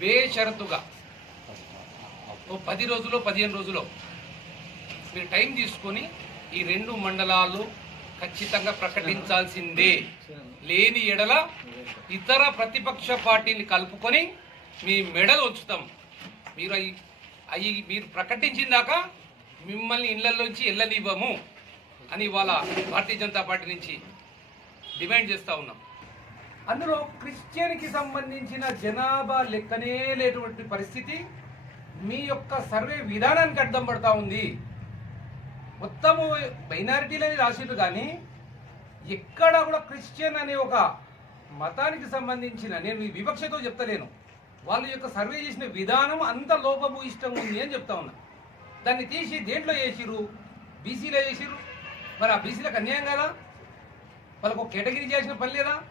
బేషరతుగా. ఓ పది రోజులు పదిహేను రోజులు. మీరు టైం తీసుకొని ఈ రెండు మండలాలు ఖచ్చితంగా ప్రకటించాల్సిందే. లేని ఎడల ఇతర ప్రతిపక్ష పార్టీని కలుపుకొని మీ మెడలు ఉంచుతాం. మీరు అవి మీరు ప్రకటించిందాక మిమ్మల్ని ఇళ్ళలోంచి వెళ్ళనివ్వము అని ఇవాళ భారతీయ జనతా పార్టీ నుంచి డిమాండ్ చేస్తూ ఉన్నాం. అందులో క్రిస్టియన్కి సంబంధించిన జనాభా లెక్కనే లేటువంటి పరిస్థితి. మీ యొక్క సర్వే విధానానికి అర్థం పడతా ఉంది. మొత్తము మైనారిటీలని రాసిండ్రు కానీ ఎక్కడ కూడా క్రిస్టియన్ అనే ఒక మతానికి సంబంధించిన నేను ఈ వివక్షతో చెప్తలేను. వాళ్ళ యొక్క సర్వే చేసిన విధానం అంత లోపము ఉంది అని చెప్తా ఉన్నా. దాన్ని తీసి దేంట్లో వేసిరు బీసీలో వేసిరు మరి ఆ బీసీలకు అన్యాయం కదా? వాళ్ళకు కేటగిరీ చేసిన పని లేదా?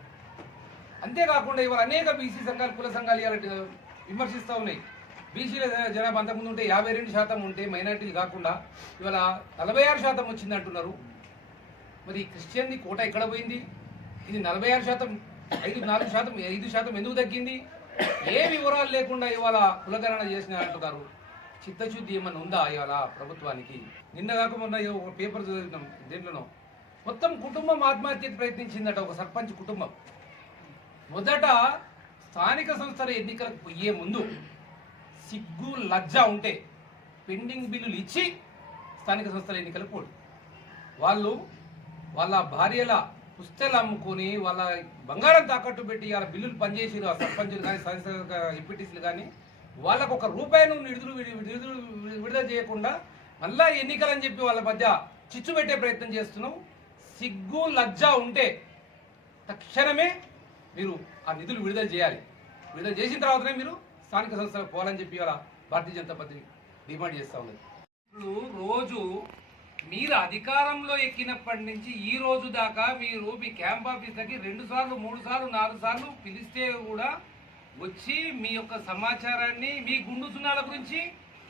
అంతేకాకుండా ఇవాళ అనేక బీసీ సంఘాలు కుల సంఘాలు ఇవాళ విమర్శిస్తూ ఉన్నాయి. బీసీల జనాభా అంతకుముందు ఉంటే యాభై రెండు శాతం ఉంటే మైనార్టీలు కాకుండా ఇవాళ నలభై ఆరు శాతం వచ్చింది అంటున్నారు. మరి క్రిస్టియన్ది కోట ఎక్కడ పోయింది? ఇది నలభై ఆరు శాతం ఐదు నాలుగు శాతం ఐదు శాతం ఎందుకు తగ్గింది? ఏ వివరాలు లేకుండా ఇవాళ కులగణన చేసిన అంటున్నారు. చిత్తశుద్ధి ఏమన్నా ఉందా ఇవాళ ప్రభుత్వానికి? నిన్న కాక మొన్న ఒక పేపర్ చదివినాం దేంట్లోనో. మొత్తం కుటుంబం ఆత్మహత్యకు ప్రయత్నించిందట ఒక సర్పంచ్ కుటుంబం. మొదట స్థానిక సంస్థల ఎన్నికలకు పోయే ముందు సిగ్గు లజ్జ ఉంటే పెండింగ్ బిల్లులు ఇచ్చి స్థానిక సంస్థల ఎన్నికలకు పోడు. వాళ్ళు వాళ్ళ భార్యల పుస్తలు అమ్ముకొని వాళ్ళ బంగారం తాకట్టు పెట్టి వాళ్ళ బిల్లులు పనిచేసి ఆ సర్పంచులు కానీ ఎంపీటీసీలు కానీ వాళ్ళకు ఒక రూపాయిను నిధులు నిధులు విడుదల చేయకుండా మళ్ళా ఎన్నికలని చెప్పి వాళ్ళ మధ్య చిచ్చు పెట్టే ప్రయత్నం చేస్తున్నాం. సిగ్గు లజ్జ ఉంటే తక్షణమే మీరు ఆ నిధులు విడుదల చేయాలి. విడుదల చేసిన తర్వాతనే మీరు స్థానిక సంస్థలకు పోవాలని చెప్పి ఇవాళ భారతీయ జనతా పార్టీ డిమాండ్ చేస్తా ఉన్నది. ఇప్పుడు రోజు మీరు అధికారంలో ఎక్కినప్పటి నుంచి ఈ రోజు దాకా మీరు మీ క్యాంప్ ఆఫీస్లకి రెండు సార్లు మూడు సార్లు నాలుగు సార్లు పిలిస్తే కూడా వచ్చి మీ యొక్క సమాచారాన్ని మీ గుండు సున్నాల గురించి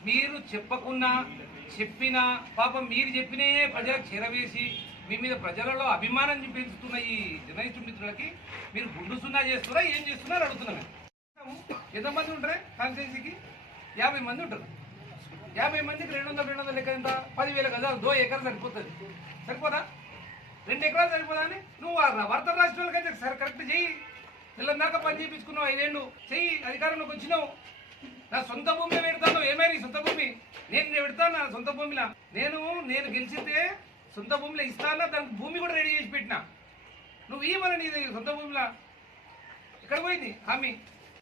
మీరు చెప్పకున్నా చెప్పినా పాపం మీరు చెప్పినయే ప్రజలకు చేరవేసి మీ మీద ప్రజలలో అభిమానం పెంచుతున్న ఈ జర్నలిస్టు మిత్రులకి మీరు గుండు సున్నా చేస్తున్నారా? ఏం చేస్తున్నారో అడుగుతున్నాను ఎంతమంది ఉంటారే? కాన్స్టిట్యున్సీకి యాభై మంది ఉంటారు. యాభై మందికి రెండు వందల రెండు వందల లెక్క ఎంత? పదివేల గజాలు దో ఎకరం సరిపోతుంది. సరిపోదా? రెండు ఎకరాలు సరిపోదా అని? నువ్వు వర్త రాష్ట్రాలకైతే సరే కరెక్ట్ చెయ్యి. పిల్లల్దాకా పని చేయించుకున్నావు ఐదేళ్ళు. చెయ్యి అధికారంలోకి వచ్చినావు. నా సొంత భూమిలో పెడతాను. ఏమైనా సొంత భూమి? నేను నేను పెడతాను నా సొంత భూమిలో. నేను నేను గెలిచితే సొంత భూమిలో ఇస్తానా? దానికి భూమి కూడా రెడీ చేసి పెట్టినా. నువ్వు ఇవ్వమని నీ సొంత భూమిలో? ఎక్కడ పోయింది? హామీ?